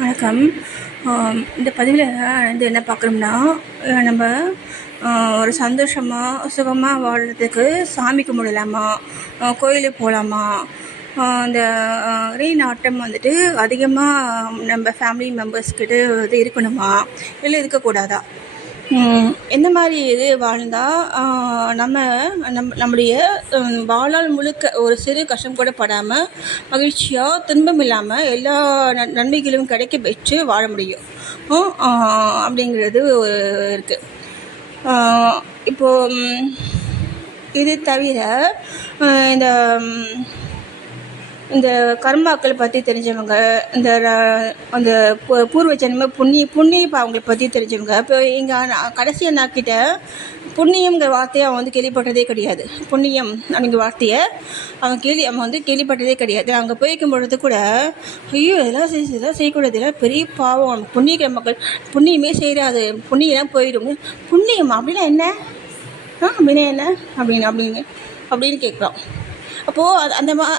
வணக்கம். இந்த பதிவில் வந்து என்ன பார்க்குறோம்னா, நம்ம ஒரு சந்தோஷமாக சுகமாக வாழ்கிறதுக்கு சாமி கும்பிடலாமா, கோயிலுக்கு போகலாமா, இந்த நாட்டம் வந்துட்டு அதிகமாக நம்ம ஃபேமிலி மெம்பர்ஸ்கிட்ட இது இருக்கணுமா, இல்லை இருக்கக்கூடாதா, எந்த மாதிரி இது வாழ்ந்தால் நம்முடைய வாழ்நாள் முழுக்க ஒரு சிறு கஷ்டம் கூட படாமல் மகிழ்ச்சியாக துன்பம் இல்லாமல் எல்லா நன்மைகளும் கிடைக்க பெற்று வாழ முடியும் அப்படிங்கிறது இருக்குது. இப்போது இது தவிர இந்த இந்த கர்மாக்கள் பற்றி தெரிஞ்சவங்க, இந்த அந்த பூர்வ ஜென்ம புண்ணிய பாவங்களை பற்றி தெரிஞ்சவங்க, இப்போ இங்கே கடைசி அண்ணாக்கிட்ட புண்ணியங்கிற வார்த்தையை அவன் வந்து கேள்விப்பட்டதே கிடையாது. புண்ணியம் அப்படிங்கிற வார்த்தையை அவன் வந்து கேள்விப்பட்டதே கிடையாது. அங்கே போய்க்கும் பொழுது கூட, ஐயோ இதெல்லாம் செய்யக்கூடாது, இதெல்லாம் பெரிய பாவம், புண்ணிய மக்கள் புண்ணியமே செய்யாது, புண்ணியெல்லாம் போயிடும். புண்ணியம் அப்படின்னா என்ன, அப்படின்னா என்ன அப்படின்னு கேட்குறான். அப்போது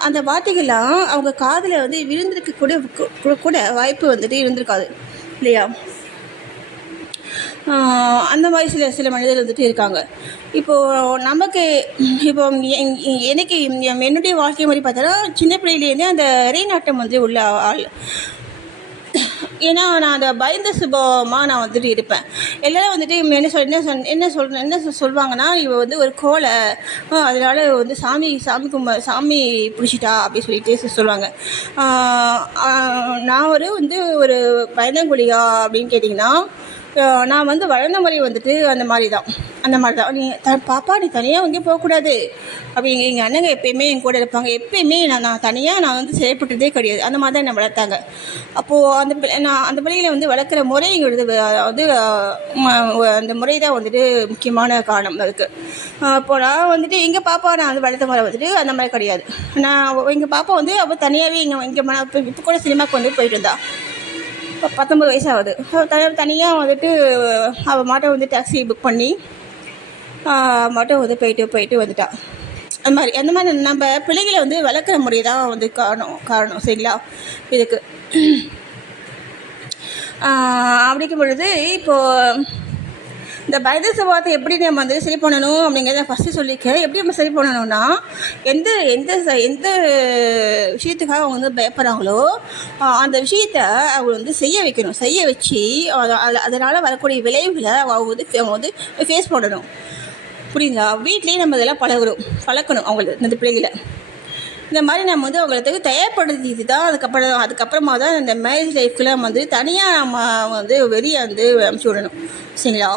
அந்த வார்த்தைகள்லாம் அவங்க காதில் வந்து விழுந்திருக்க கூட வாய்ப்பு வந்துட்டு இருந்திருக்காது இல்லையா? அந்த மாதிரி சில மனிதர்கள் வந்துட்டு இருக்காங்க. இப்போது நமக்கு எனக்கு என்னுடைய வாழ்க்கை மாதிரி பார்த்தோன்னா, சின்ன பிள்ளையிலேருந்தே அந்த இறைநாட்டம் வந்து உள்ள ஆள். ஏன்னா நான் அந்த பயந்த சுபாவமாக நான் வந்துட்டு இருப்பேன். எல்லோரும் வந்துட்டு என்ன சொல்லுவாங்கன்னா, இவ வந்து ஒரு கோலை, அதனால் வந்து சாமி பிடிச்சிட்டா அப்படி சொல்லிட்டு சொல்லுவாங்க. நான் ஒரு பயந்தங்குழியா அப்படின்னு கேட்டிங்கன்னா, நான் வந்து வளர்ந்த முறை வந்துட்டு அந்த மாதிரி தான். நீ பாப்பா நீ தனியாக எங்கேயும் போகக்கூடாது அப்படிங்க. எங்கள் அண்ணங்க எப்போயுமே என் கூட இருப்பாங்க. எப்போயுமே நான் தனியாக நான் வந்து செயல்பட்டதே கிடையாது. அந்த மாதிரி தான் என்னை வளர்த்தாங்க. அப்போது அந்த பிள்ளைகளை வந்து வளர்க்குற முறைங்கிறது வந்து அந்த முறை தான் வந்துட்டு முக்கியமான காரணம் அதுக்கு. இப்போது நான் வந்துட்டு எங்கள் பாப்பா நான் வந்து வளர்த்த முறை வந்துட்டு அந்த மாதிரி கிடையாது. எங்கள் பாப்பா வந்து அவள் தனியாகவே இப்போ கூட சினிமாவுக்கு வந்து போயிட்டு இருந்தா. 19 வயசாகுது. தனியாக வந்துட்டு அவள் மாட்டை வந்து டாக்ஸி புக் பண்ணி மட்டும் வந்து போயிட்டு வந்துட்டா. அந்த மாதிரி நம்ம பிள்ளைகளை வந்து வளர்க்குற முறை தான் வந்து காரணம் சரிங்களா இதுக்கு. அப்படிங்கும் பொழுது இப்போது இந்த பயந்த சுபாவத்தை எப்படி நம்ம வந்து சரி பண்ணணும் அப்படிங்கிறத ஃபஸ்ட்டு சொல்லியிருக்கேன். எப்படி நம்ம சரி பண்ணணும்னா, எந்த விஷயத்துக்காக அவங்க வந்து பயப்படுறாங்களோ அந்த விஷயத்தை அவங்க வந்து செய்ய வைக்கணும். செய்ய வச்சு அதனால் வரக்கூடிய விளைவுகளை அவங்க வந்து ஃபேஸ் பண்ணணும். புரியுங்களா? வீட்லேயே நம்ம இதெல்லாம் பழக்கணும் அவங்களுக்கு, இந்த பிள்ளைகளை. இந்த மாதிரி நம்ம வந்து அவங்களுக்கு தயார்படுத்திட்டு தான் அதுக்கப்புறமா தான் இந்த மேரேஜ் லைஃப்குள்ள நம்ம வந்து தனியாக நம்ம வந்து வெளியே வந்து அனுப்பிச்சி விடணும் சரிங்களா?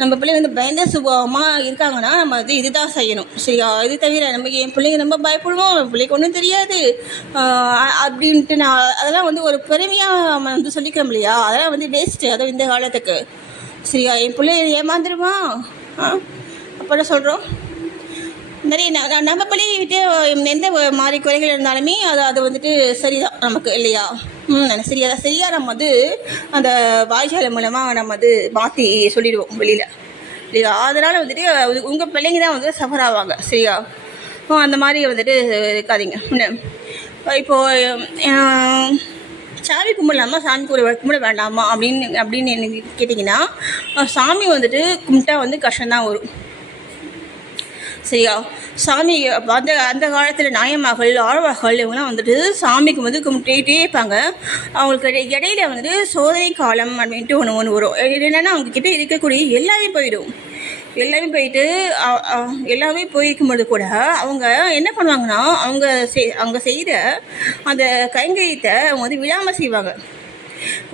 நம்ம பிள்ளைங்க வந்து பயந்த சுபாவமாக இருக்காங்கன்னா நம்ம வந்து இதுதான் செய்யணும் சரியா? இது தவிர என் பிள்ளைங்க ரொம்ப பயப்படுவோம், பிள்ளைக்கு ஒன்றும் தெரியாது அப்படின்ட்டு அதெல்லாம் வந்து ஒரு பெருமையாக நம்ம வந்து சொல்லிக்கிறோம் இல்லையா? அதெல்லாம் வந்து வேஸ்ட்டு. அதுவும் இந்த காலத்துக்கு சரியா? என் பிள்ளைங்க ஏமாந்துருமா அப்போ சொல்கிறோம். நிறைய நம்ம பிள்ளைகிட்ட எந்த மாதிரி குறைகள் இருந்தாலுமே அது வந்துட்டு சரிதான் நமக்கு இல்லையா? சரியாக நம்ம வந்து அந்த வாய்ச்சாலை மூலமாக நம்ம வந்து மாற்றி சொல்லிடுவோம் வெளியில் இல்லையா? அதனால் வந்துட்டு உங்கள் பிள்ளைங்க தான் வந்து சஃபர் ஆவாங்க சரியா? அந்த மாதிரி வந்துட்டு இருக்காதீங்க. இப்போது சாமி கும்பிடலாமா, சாமி கும்பிட வேண்டாமா அப்படின்னு எனக்கு கேட்டிங்கன்னா, சாமி வந்துட்டு கும்பிட்டா வந்து கஷ்டம்தான் வரும் சரியா? சாமி அந்த காலத்தில் நாயன்மார்கள், ஆழ்வார்கள் இவங்களாம் வந்துட்டு சாமிக்கு வந்து கும்பிட்டுட்டே இருப்பாங்க. அவங்களுக்கு இடையில வந்துட்டு சோதனை காலம் அப்படின்ட்டு ஒன்று வரும். என்னென்னா அவங்கக்கிட்ட இருக்கக்கூடிய எல்லாமே போயிருக்கும்போது கூட அவங்க என்ன பண்ணுவாங்கன்னா, அவங்க செய்கிற அந்த கைங்கரியத்தை அவங்க வந்து விடாமல் செய்வாங்க.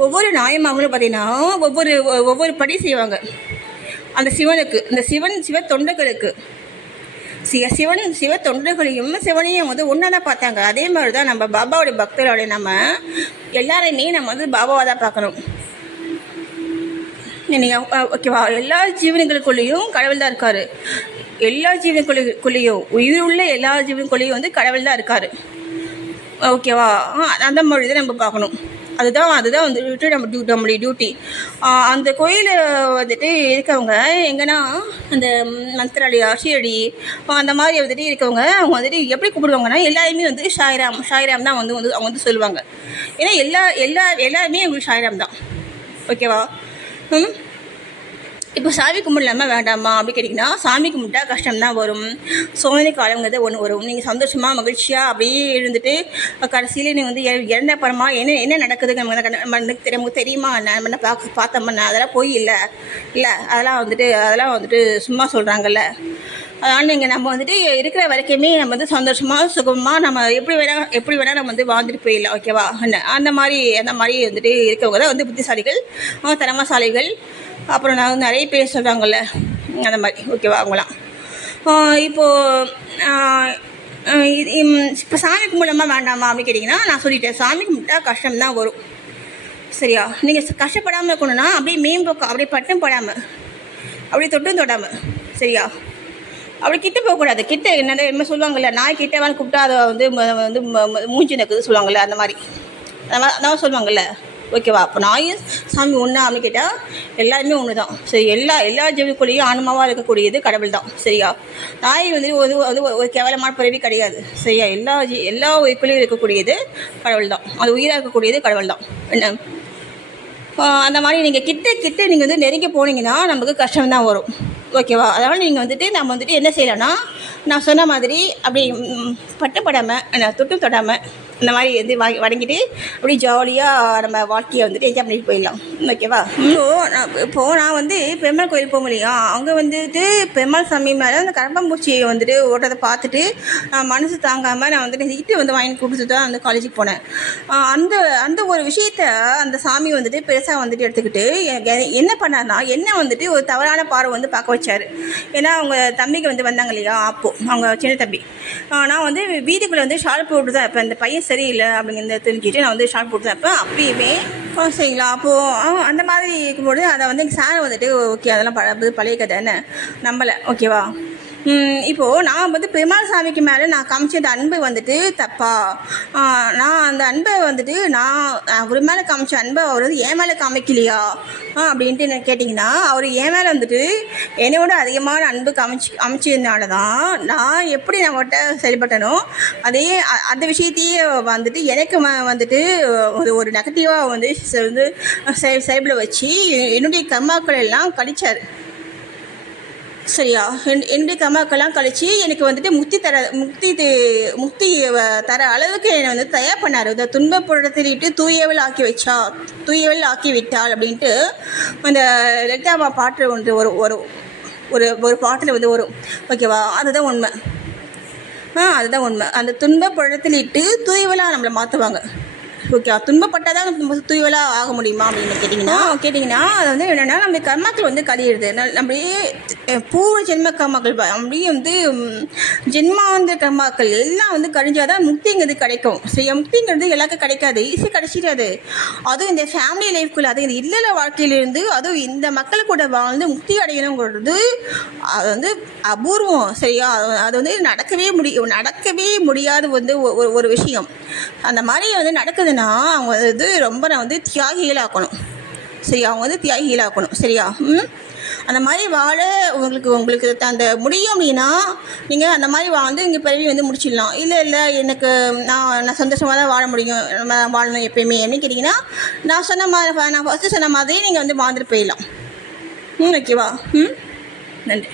ஒவ்வொரு நாயன்மார்களும் பார்த்திங்கன்னா ஒவ்வொரு படி செய்வாங்க அந்த சிவனுக்கு, இந்த சிவ தொண்டர்களுக்கு. சிவ தொண்டர்களையும் சிவனையும் வந்து ஒன்றா தான் பார்த்தாங்க. அதே மாதிரி தான் நம்ம பாபாவுடைய பக்தரோடைய நம்ம எல்லாரையுமே நம்ம வந்து பாபாவாக தான் பார்க்கணும். ஓகேவா? எல்லா ஜீவனங்களுக்குள்ளேயும் கடவுள் தான் இருக்கார். எல்லா ஜீவனக்குள்ளேயும் உயிருள்ள எல்லா ஜீவனக்குள்ளேயும் வந்து கடவுள் தான் இருக்கார். ஓகேவா? அந்த மொழி தான் நம்ம பார்க்கணும். அதுதான் அதுதான் வந்துட்டு நம்மளுடைய டியூட்டி. அந்த கோயில் வந்துட்டு இருக்கவங்க எங்கன்னா அந்த மந்திராலயா ஷீரடி அந்த மாதிரி வந்துட்டு இருக்கவங்க அவங்க வந்துட்டு எப்படி கூப்பிடுவாங்கன்னா எல்லாருமே வந்து ஷாய்ராம் ஷாய்ராம் தான் வந்து அவங்க வந்து சொல்லுவாங்க. ஏன்னா எல்லாருமே உங்களுக்கு ஷாய்ராம் தான். ஓகேவா? இப்போ சாமி கும்பிடலாமா வேண்டாமா அப்படி கேட்டிங்கன்னா சாமி கும்பிட்டா கஷ்டம் தான் வரும். சோதனை காலங்கிறது ஒன்று வரும். நீங்கள் சந்தோஷமாக மகிழ்ச்சியாக அப்படியே இருந்துட்டு கடைசியில் நீங்கள் வந்து இறந்த அப்புறமா என்ன நடக்குதுங்க நமக்கு தெரியுமா என்ன பார்த்தோம்னா அதெல்லாம் போய் இல்லை அதெல்லாம் வந்துட்டு சும்மா சொல்கிறாங்கல்ல. அதனால் நீங்கள் நம்ம வந்துட்டு இருக்கிற வரைக்குமே நம்ம வந்து சந்தோஷமாக சுகமாக நம்ம எப்படி வேணால் நம்ம வந்து வாழ்ந்துட்டு போயிடலாம். ஓகேவா? அந்த மாதிரி வந்துட்டு இருக்கவங்க தான் வந்து புத்திசாலிகள், திறமசாலிகள். அப்புறம் நான் வந்து நிறைய பேர் சொல்கிறாங்கல்ல அந்த மாதிரி. ஓகேவா? அவங்களாம் இப்போது இப்போ சாமி கும்பிடாமா வேண்டாமா அப்படின்னு கேட்டிங்கன்னா நான் சொல்லிட்டேன். சாமி கும்பிட்டா கஷ்டம்தான் வரும். சரியா? நீங்கள் கஷ்டப்படாமல் இருக்கணும்னா அப்படியே மேம்போக்கம் அப்படியே பட்டும் படாமல் அப்படியே தொட்டும் தொடாமல். சரியா? அப்படி கிட்ட போகக்கூடாது. கிட்ட என்ன சொல்லுவாங்கள்ல, நாய் கிட்ட வேலை கூப்பிட்டா அதை வந்து மூஞ்சி நக்குது சொல்லுவாங்கள்ல, அந்த மாதிரி சொல்லுவாங்கள்ல. ஓகேவா? அப்போ நாயும் சாமி ஒன்றா அப்படின்னு கேட்டால் எல்லாருமே ஒன்று தான். சரி, எல்லா ஜீவக்குள்ளேயும் ஆன்மாவாக இருக்கக்கூடியது கடவுள் தான். சரியா? நாய் வந்து ஒரு கேவலமான பிறவி கிடையாது. சரியா? எல்லா உயிர்க்குள்ளேயும் இருக்கக்கூடியது கடவுள் தான். அது உயிராக இருக்கக்கூடியது கடவுள் தான். என்ன அந்த மாதிரி நீங்கள் கிட்ட நீங்கள் வந்து நெருங்கி போனீங்கன்னா நமக்கு கஷ்டம்தான் வரும். ஓகேவா? அதனால் நீங்கள் வந்துட்டு நம்ம வந்துட்டு என்ன செய்யலாம்னா நான் சொன்ன மாதிரி அப்படி பட்டப்படாமல் தொட்டும் தொடாமல் இந்த மாதிரி வந்து வணங்கிட்டு அப்படி ஜாலியாக நம்ம வாழ்க்கையை வந்துட்டு என்ஜாய் பண்ணிட்டு போயிடலாம். ஓகேவா? இப்போது நான் வந்து பெருமாள் கோயில் போக முடியும். அங்கே வந்துட்டு பெருமாள் சாமி மேலே அந்த கரப்பாம்பூச்சியை வந்துட்டு ஓடுறதை பார்த்துட்டு நான் மனசு தாங்காமல் நான் வந்துட்டு ஹிட்டு வந்து வாங்கி கொடுத்துட்டு தான் அந்த காலேஜுக்கு போனேன். அந்த ஒரு விஷயத்த அந்த சாமி வந்துட்டு பெருசாக வந்துட்டு எடுத்துக்கிட்டு என்ன பண்ணார்னா என்ன வந்துட்டு ஒரு தவறான பார்வை வந்து பார்க்க வச்சார். ஏன்னா அவங்க தம்பிக்கு வந்து வந்தாங்க இல்லையா, அப்போது அவங்க சின்ன தம்பி நான் வந்து வீட்டுக்குள்ளே வந்து ஷால் போட்டு தான் இப்போ அந்த பையன் சரியில்லை அப்படிங்கிறத தெரிஞ்சுட்டு நான் வந்து ஷார்ட் போட்டு தான் இருப்பேன். அப்பயுமே சரிங்களா? அப்போது அந்த மாதிரி இருக்கும்போது அதை வந்து எங்கள் சார் வந்துட்டு ஓகே அதெல்லாம் பழைய கதைன்னு நம்பலை. ஓகேவா? இப்போது நான் வந்து பெருமாள் சாமிக்கு மேலே நான் காமிச்ச அன்பு வந்துட்டு தப்பா? நான் அந்த அன்பை வந்துட்டு நான் அவர் மேலே காமிச்ச அன்பை அவர் வந்து என் மேலே காமிக்கலையா அப்படின்ட்டு என்ன கேட்டிங்கன்னா அவர் என் மேலே வந்துட்டு என்னோட அதிகமான அன்பு அமைச்சதுனால தான் நான் எப்படி நம்மகிட்ட செயல்பட்டனோ அதே அந்த விஷயத்தையே வந்துட்டு எனக்கு வந்துட்டு ஒரு நெகட்டிவாக வந்து செயல்பட வச்சு என்னுடைய கர்மாக்கள் எல்லாம் கழிச்சார். சரியா? என்னுடைய கர்மாக்கெல்லாம் கழித்து எனக்கு வந்துட்டு முக்தி தர அளவுக்கு என்னை வந்து தயார் பண்ணார். இந்த துன்பப்புறத்திலிட்டு தூயவள் ஆக்கி விட்டாள் அப்படின்ட்டு அந்த லலிதாமா பாட்டு ஒன்று ஒரு பாட்டில் வந்து வரும். ஓகேவா? அதுதான் உண்மை. அதுதான் உண்மை. அந்த துன்பப்புறத்திலிட்டு தூயவளாக நம்மளை மாற்றுவாங்க. ஓகே, துன்பப்பட்டால் தான் நம்ம தூய்வலாக ஆக முடியுமா அப்படின்னு கேட்டிங்கன்னா அது வந்து என்னென்னா நம்ம கர்மாக்கள் வந்து கழியிடுது. நம்மளே பூர்வ ஜென்ம கர்மாக்கள் அப்படியே வந்து ஜென்மாந்த கர்மாக்கள் எல்லாம் வந்து கழிஞ்சால் தான் முக்திங்கிறது கிடைக்கும். சரியா? முக்திங்கிறது எல்லாருக்கும் கிடைக்காது, ஈஸியாக கிடைச்சிடாது. அதுவும் இந்த ஃபேமிலி லைஃப்குள்ளே அதுவும் இந்த இல்லற வாழ்க்கையிலேருந்து அதுவும் இந்த மக்கள் கூட வாழ்ந்து முக்தி அடையணுங்கிறது அது வந்து அபூர்வம். சரியா? அது வந்து நடக்கவே முடியாத வந்து ஒரு விஷயம். அந்த மாதிரி வந்து நடக்குதுன்னா அவங்க வந்து ரொம்ப வந்து தியாகிகளாக்கணும். சரியா? அவங்க வந்து தியாகிகளாக்கணும். சரியா? அந்த மாதிரி வாழ உங்களுக்கு அந்த முடியும் அப்படின்னா நீங்கள் அந்த மாதிரி வாழ்ந்து இங்கே பிறவி வந்து முடிச்சிடலாம். இல்லை எனக்கு நான் சந்தோஷமாக தான் வாழ முடியும், நம்ம வாழணும் எப்பயுமே அப்படின்னு கேட்டிங்கன்னா நான் ஃபஸ்ட்டு சொன்ன மாதிரி நீங்கள் வந்து வாழ்ந்துட்டு போயிடலாம். ஓகேவா? நன்றி.